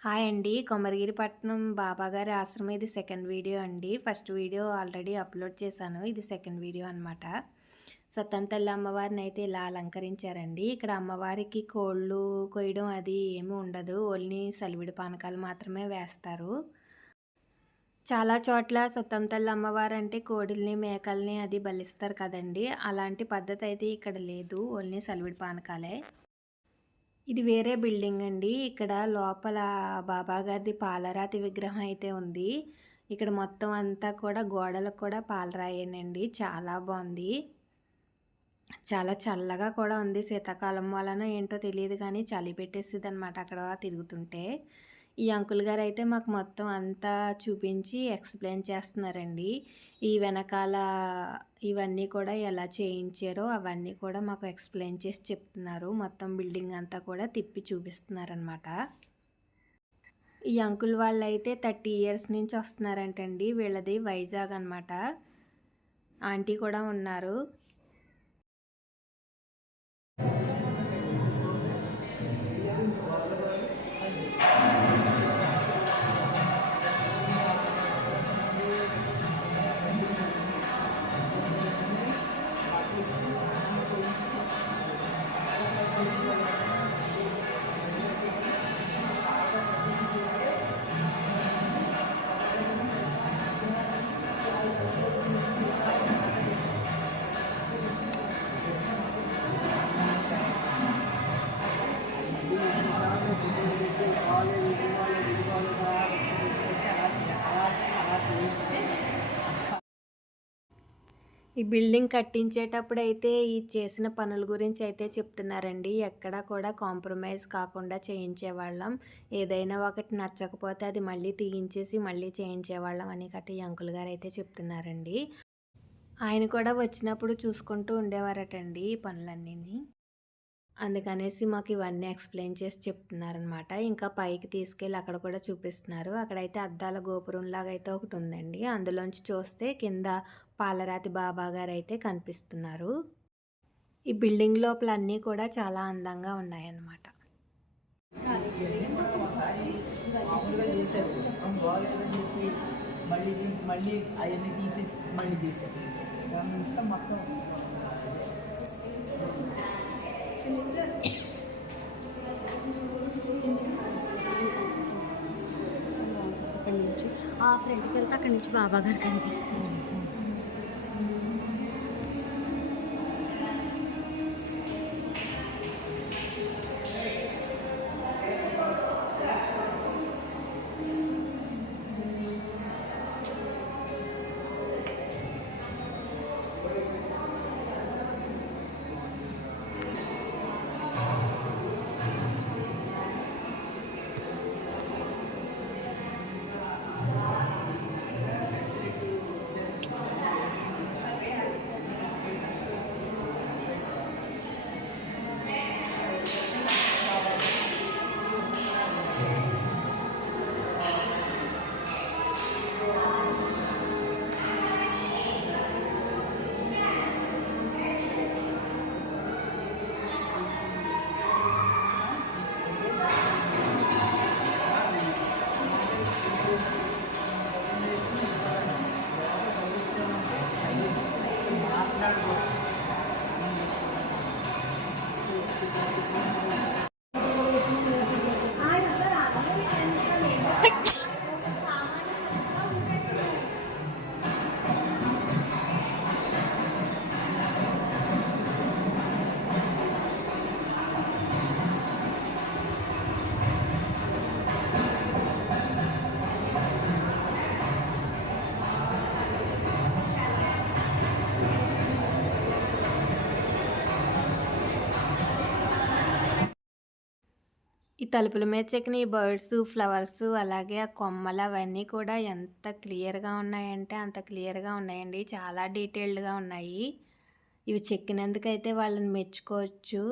Hi అండి. కొమరగిరిపట్నం బాబాగారి ఆశ్రమం ఇది సెకండ్ వీడియో అండి. ఫస్ట్ వీడియో ఆల్రెడీ అప్లోడ్ చేశాను. ఇది సెకండ్ వీడియో అనమాట. సత్తంతల్లి అమ్మవారిని అయితే ఇలా అలంకరించారండి. ఇక్కడ అమ్మవారికి కోళ్ళు కొయ్యడం అది ఏమీ ఉండదు. ఓన్లీ సలివిడి పానకాలు మాత్రమే వేస్తారు. చాలా చోట్ల సత్తంతల్లి అమ్మవారు అంటే కోడిల్ని మేకల్ని అది బలిస్తారు కదండి. అలాంటి పద్ధతి అయితే ఇక్కడ లేదు. ఓన్లీ సలివిడి పానకాలే. ఇది వేరే బిల్డింగ్ అండి. ఇక్కడ లోపల బాబాగారిది పాలరాతి విగ్రహం అయితే ఉంది. ఇక్కడ మొత్తం అంతా కూడా గోడలకు కూడా పాలరాయేనండి. చాలా బాగుంది. చాలా చల్లగా కూడా ఉంది. శీతాకాలం వలన ఏంటో తెలియదు కానీ చలి పెట్టేసిద్ది అనమాట అక్కడ తిరుగుతుంటే. ఈ అంకుల్ గారు అయితే మాకు మొత్తం అంతా చూపించి ఎక్స్ప్లెయిన్ చేస్తున్నారండి. ఈ వెనకాల ఇవన్నీ కూడా ఎలా చేయించారో అవన్నీ కూడా మాకు ఎక్స్ప్లెయిన్ చేసి చెప్తున్నారు. మొత్తం బిల్డింగ్ అంతా కూడా తిప్పి చూపిస్తున్నారనమాట. ఈ అంకుల్ వాళ్ళైతే 30 ఇయర్స్ నుంచి వస్తున్నారంటండి. వీళ్ళది వైజాగ్ అనమాట. ఆంటీ కూడా ఉన్నారు. ఈ బిల్డింగ్ కట్టించేటప్పుడు అయితే ఈ చేసిన పనుల గురించి అయితే చెప్తున్నారండి. ఎక్కడ కూడా కాంప్రమైజ్ కాకుండా చేయించేవాళ్ళం. ఏదైనా ఒకటి నచ్చకపోతే అది మళ్ళీ తీయించేసి మళ్ళీ చేయించేవాళ్ళం అని గట్రా ఈ అంకుల్ గారు అయితే చెప్తున్నారండి. ఆయన కూడా వచ్చినప్పుడు చూసుకుంటూ ఉండేవారటండి ఈ పనులన్నీని. అందుకనేసి మాకు ఇవన్నీ ఎక్స్ప్లెయిన్ చేసి చెప్తున్నారనమాట. ఇంకా పైకి తీసుకెళ్ళి అక్కడ కూడా చూపిస్తున్నారు. అక్కడైతే అద్దాల గోపురంలాగా అయితే ఒకటి ఉందండి. అందులోంచి చూస్తే కింద పాలరాతి బాబా గారు అయితే కనిపిస్తున్నారు. ఈ బిల్డింగ్ లోపల అన్నీ కూడా చాలా అందంగా ఉన్నాయన్నమాట. మళ్ళీ అవన్నీ తీసేసి మళ్ళీ చేశారు. మొత్తం అక్కడి నుంచి ఆ ఫ్రెండ్కి వెళ్తే అక్కడి నుంచి బాబా గారు కనిపిస్తుంది. ఈ తలుపుల మీద చెక్కిన ఈ బర్డ్స్, ఫ్లవర్స్ అలాగే ఆ కొమ్మలు అవన్నీ కూడా ఎంత క్లియర్‌గా ఉన్నాయంటే అంత క్లియర్‌గా ఉన్నాయండి. చాలా డీటెయిల్డ్‌గా ఉన్నాయి. ఇవి చెక్కినందుకైతే వాళ్ళని మెచ్చుకోవచ్చు.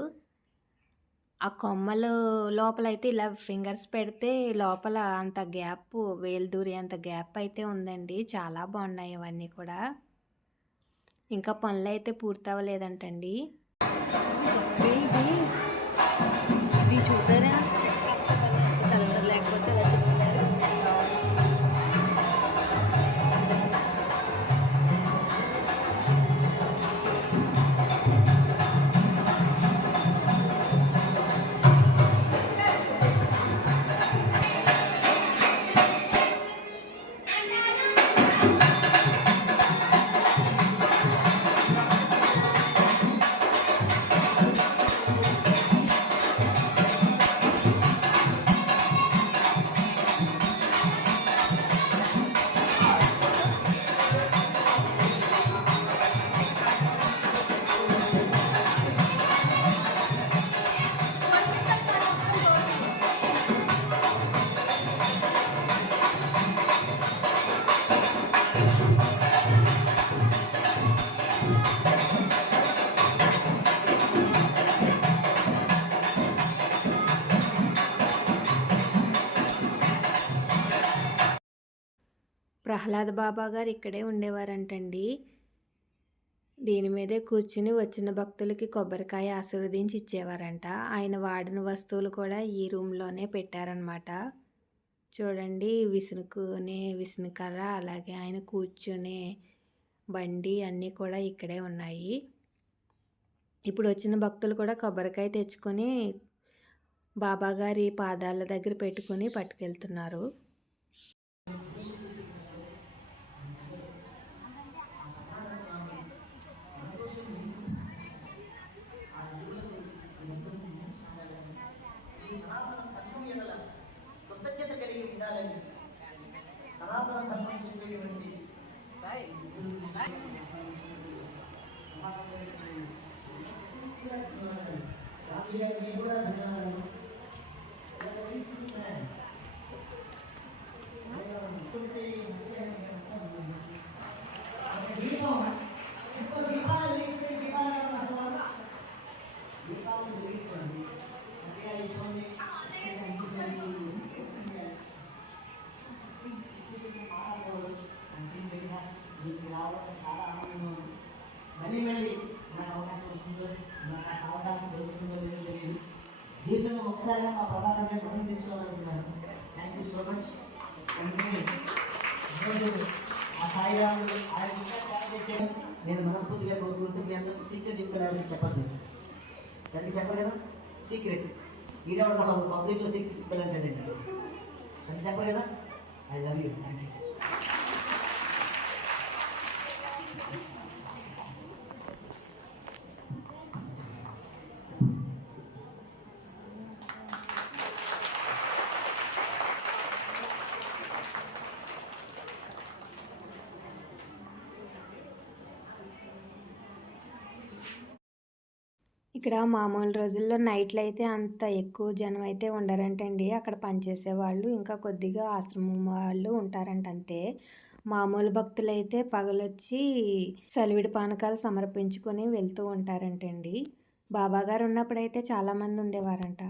ఆ కొమ్మలు లోపలైతే ఇలా ఫింగర్స్ పెడితే లోపల అంత గ్యాప్ వేలు దూరే అంత గ్యాప్ అయితే ఉందండి. చాలా బాగున్నాయి అవన్నీ కూడా. ఇంకా పనులైతే పూర్తవ్వలేదంటండి. ఇవి చూసారా కలర్ లేకపోతే ప్రహ్లాద్ బాబా గారు ఇక్కడే ఉండేవారంటండి. దీని మీదే కూర్చుని వచ్చిన భక్తులకి కొబ్బరికాయ ఆశీర్వదించి ఇచ్చేవారంట. ఆయన వాడిన వస్తువులు కూడా ఈ రూమ్‌లోనే పెట్టారనమాట. చూడండి విసునుకునే విసునకర్ర, అలాగే ఆయన కూర్చునే బండి అన్నీ కూడా ఇక్కడే ఉన్నాయి. ఇప్పుడు వచ్చిన భక్తులు కూడా కొబ్బరికాయ తెచ్చుకొని బాబాగారి పాదాల దగ్గర పెట్టుకొని పట్టుకెళ్తున్నారు. జీవితంలో ఒకసారిగా మా ప్రభాకర్ గారు రుణం తీసుకోవాలనుకున్నాను. Thank you so much. ఆ సాయిరాముడు ఆయన చేసే నేను మనస్ఫూర్తిగా కోరుకుంటూ మీ అందరికీ సీక్రెట్ ఇవ్వగలని చెప్పదు. దానికి చెప్పరు కదా సీక్రెట్. ఈడవాడు మన పబ్లిక్లో సీక్రెట్ ఇవ్వాలంటాడండి. దానికి చెప్పరు కదా ఐ లవ్ యూ. ఇక్కడ మామూలు రోజుల్లో నైట్లు అయితే అంత ఎక్కువ జనం అయితే ఉండరంటండి. అక్కడ పనిచేసేవాళ్ళు ఇంకా కొద్దిగా ఆశ్రమం వాళ్ళు ఉంటారంట అంతే. మామూలు భక్తులైతే పగలొచ్చి సలివిడి పానకాలు సమర్పించుకొని వెళ్తూ ఉంటారంటండి. బాబాగారు ఉన్నప్పుడైతే చాలామంది ఉండేవారంట.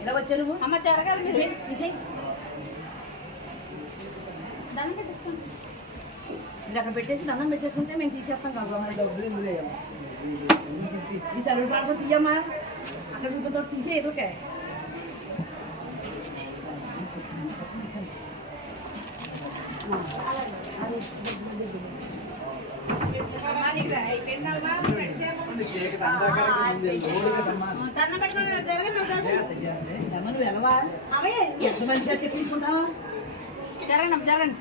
ఇలా వచ్చాను అమ్మ జరగాలి మీరు అక్కడ పెట్టేసి దండం పెట్టేసుకుంటే మేము తీసేస్తాం కాదు. ఈ సెలవు రాకపోతే తీయమ్మా అక్కడ రూపంతో తీసే ఏదో ఓకే. వెళ్ళవా ఎంత మంచిగా తీసుకుంటావా జరగండి జరగండి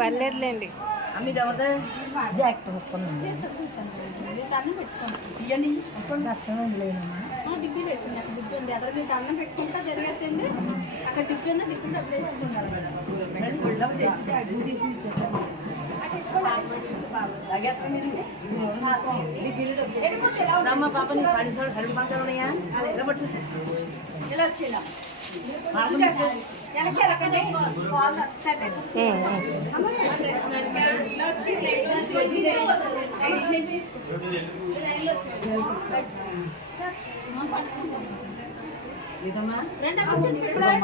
పర్లేదులేండి. మీరు ఎవరిదే జాకెట్ తీయండి డిబ్బీ వేసింది అక్కడ డిబ్బీ ఉంది అక్కడ మీకు అన్నం పెట్టుకుంటా జరిగేదండి అక్కడ డిబ్బీ ఉంది డిబ్బీ డబ్బులు వేసుకుంటారు అమ్మ పాప నీ పడి హరి పంటలు ఉన్నాయా ఇలా పట్టు ఇలా వచ్చిందా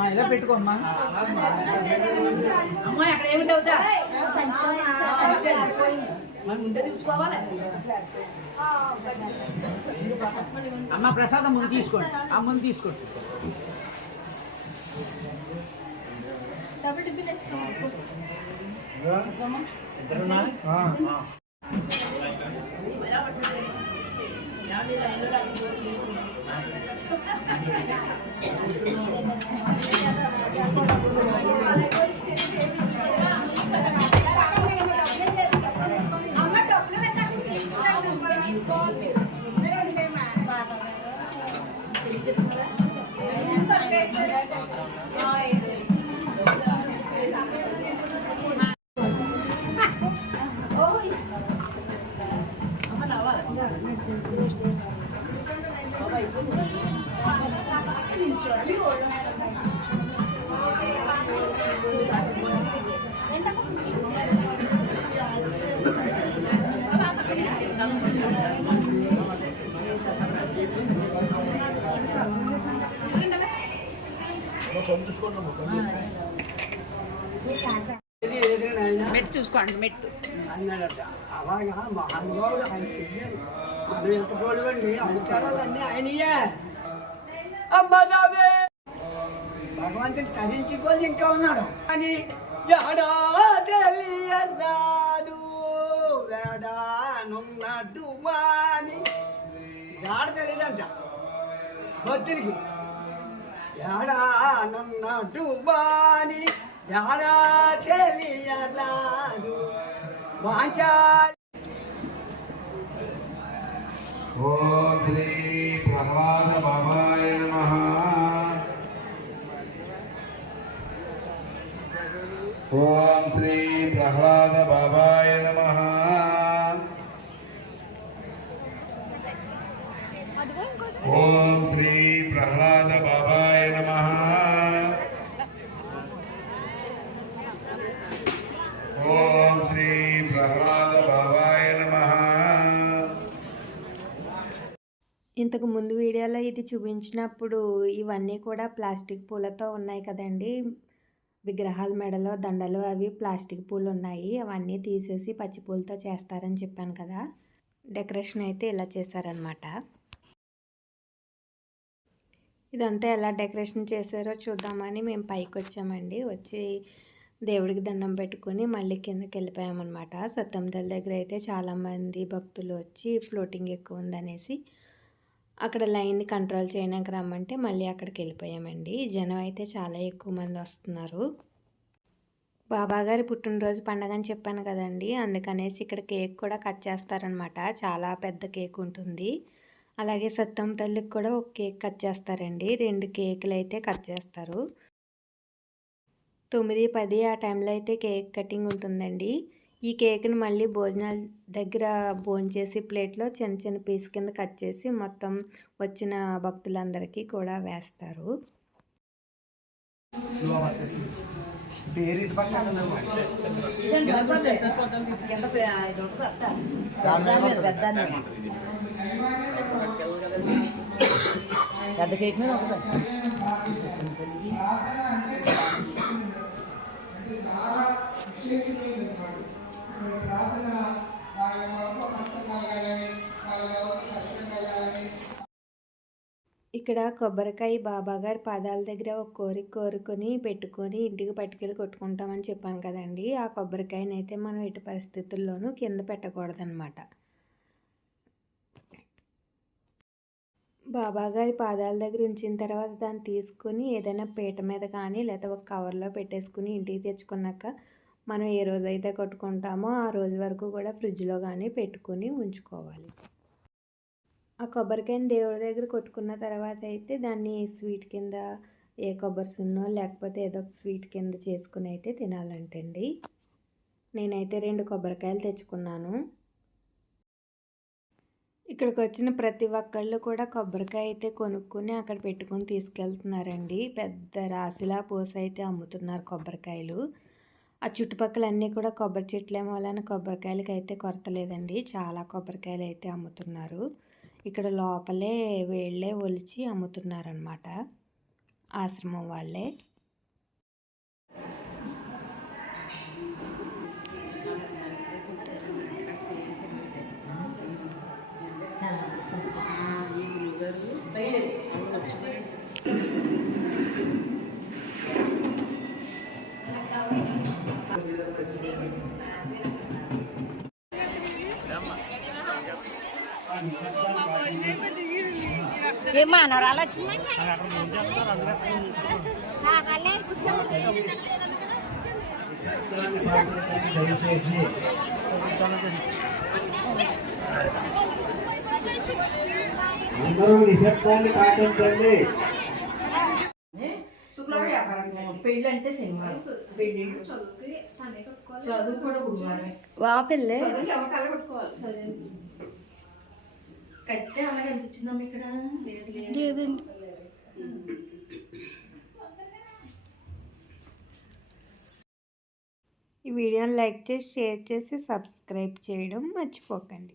ఇలా పెట్టుకోమ్మా. అమ్మా అక్కడ ఏమి అవుతా మనం ముందే చూసుకోవాలి అమ్మ ప్రసాదం ముందు తీసుకోండి. ఆ ముందు తీసుకోండి. డబుల్ టిఫిన్ మెట్టు చూసుకోండి మెట్టు అన్నాడట. అలాగా మహానుభావుడు ఆయన చెయ్యాలి. మనం ఎంత పోలివండి అధికారాలన్నీ ఆయనయే. అమ్మదామే భగవంతుని తరించుకొని ఇంకా ఉన్నాడు అని ఎడా తెలియరాదు వేడానున్నట్టు అని జాడ తెలియదంట భక్తులకి. ఎడానున్నట్టు అని జాడ తెలియరాదు వాంచా. ఓం శ్రీ ప్రహ్లాద బాబాయ నమః. ఓం శ్రీ ప్రహ్లాద బాబాయ నమః. ఓం శ్రీ ప్రహ్లాద బాబాయ నమః. ఓం శ్రీ ప్రహ్లాద బాబాయ నమః. ఇంతకు ముందు వీడియోలో ఇది చూపించినప్పుడు ఇవన్నీ కూడా ప్లాస్టిక్ పూలతో ఉన్నాయి కదండి. విగ్రహాల మెడలో దండలు అవి ప్లాస్టిక్ పూలు ఉన్నాయి. అవన్నీ తీసేసి పచ్చి పూలతో చేస్తారని చెప్పాను కదా. డెకరేషన్ అయితే ఇలా చేశారనమాట. ఇదంతా ఎలా డెకరేషన్ చేశారో చూద్దామని మేము పైకి వచ్చామండి. వచ్చి దేవుడికి దండం పెట్టుకొని మళ్ళీ కిందకి వెళ్ళిపోయామన్నమాట. సత్తంతల దగ్గర అయితే చాలామంది భక్తులు వచ్చి ఫ్లోటింగ్ ఎక్కువ ఉందనేసి అక్కడ లైన్ని కంట్రోల్ చేయడానికి రమ్మంటే మళ్ళీ అక్కడికి వెళ్ళిపోయామండి. జనం అయితే చాలా ఎక్కువ మంది వస్తున్నారు. బాబాగారి పుట్టినరోజు పండగ అని చెప్పాను కదండి. అందుకనేసి ఇక్కడ కేక్ కూడా కట్ చేస్తారనమాట. చాలా పెద్ద కేక్ ఉంటుంది. అలాగే సత్తం తల్లికి కూడా ఒక కేక్ కట్ చేస్తారండి. 2 కేకులు అయితే కట్ చేస్తారు. 9-10 ఆ టైంలో అయితే కేక్ కటింగ్ ఉంటుందండి. ఈ కేక్ని మళ్ళీ భోజనాల దగ్గర భోంచేసి ప్లేట్లో చిన్న చిన్న పీస్ కింద కట్ చేసి మొత్తం వచ్చిన భక్తులందరికీ కూడా వేస్తారు. పెద్ద కేక్ మీద ఇక్కడ కొబ్బరికాయ బాబాగారి పాదాల దగ్గర ఒక కోరిక కోరుకొని పెట్టుకొని ఇంటికి పట్టుకెళ్ళి కొట్టుకుంటామని చెప్పాను కదండి. ఆ కొబ్బరికాయని అయితే మనం ఎట్టి పరిస్థితుల్లోనూ కింద పెట్టకూడదన్నమాట. బాబాగారి పాదాల దగ్గర ఉంచిన తర్వాత దాన్ని తీసుకుని ఏదైనా పీట మీద కానీ లేదా ఒక కవర్లో పెట్టేసుకుని ఇంటికి తెచ్చుకున్నాక మనం ఏ రోజైతే కొట్టుకుంటామో ఆ రోజు వరకు కూడా ఫ్రిడ్జ్లో కానీ పెట్టుకుని ఉంచుకోవాలి. ఆ కొబ్బరికాయని దేవుడి దగ్గర కొట్టుకున్న తర్వాత అయితే దాన్ని స్వీట్ కింద ఏ కొబ్బరి సున్నో లేకపోతే ఏదో ఒక స్వీట్ కింద చేసుకుని అయితే తినాలంటండి. నేనైతే 2 కొబ్బరికాయలు తెచ్చుకున్నాను. ఇక్కడికి వచ్చిన ప్రతి ఒక్కళ్ళు కూడా కొబ్బరికాయ అయితే కొనుక్కొని అక్కడ పెట్టుకొని తీసుకెళ్తున్నారండి. పెద్ద రాశిలా పోసి అయితే అమ్ముతున్నారు కొబ్బరికాయలు. ఆ చుట్టుపక్కల అన్నీ కూడా కొబ్బరి చెట్లేమో వలన కొబ్బరికాయలకి అయితే కొరత లేదండి. చాలా కొబ్బరికాయలు అయితే అమ్ముతున్నారు. ఇక్కడ లోపలే వీళ్ళే ఒలిచి అమ్ముతున్నారనమాట, ఆశ్రమం వాళ్ళే. ఏమా నరాలు వచ్చిందా? అందరూ నిశ్శబ్దాన్ని పాటించండి. శుక్రవారం వ్యాపారం, పెళ్ళి అంటే శనివారం, పెళ్ళి చదువు కూడా గురువారమే. వాపెళ్ళే చదువుకి ఎవరు కళ్ళ కొట్టుకోవాలి. కట్టే అలాగే అనిపించిందమ్మ ఇక్కడ. లేదండి. ఈ వీడియోని లైక్ చేసి, షేర్ చేసి, సబ్స్క్రైబ్ చేయడం మర్చిపోకండి.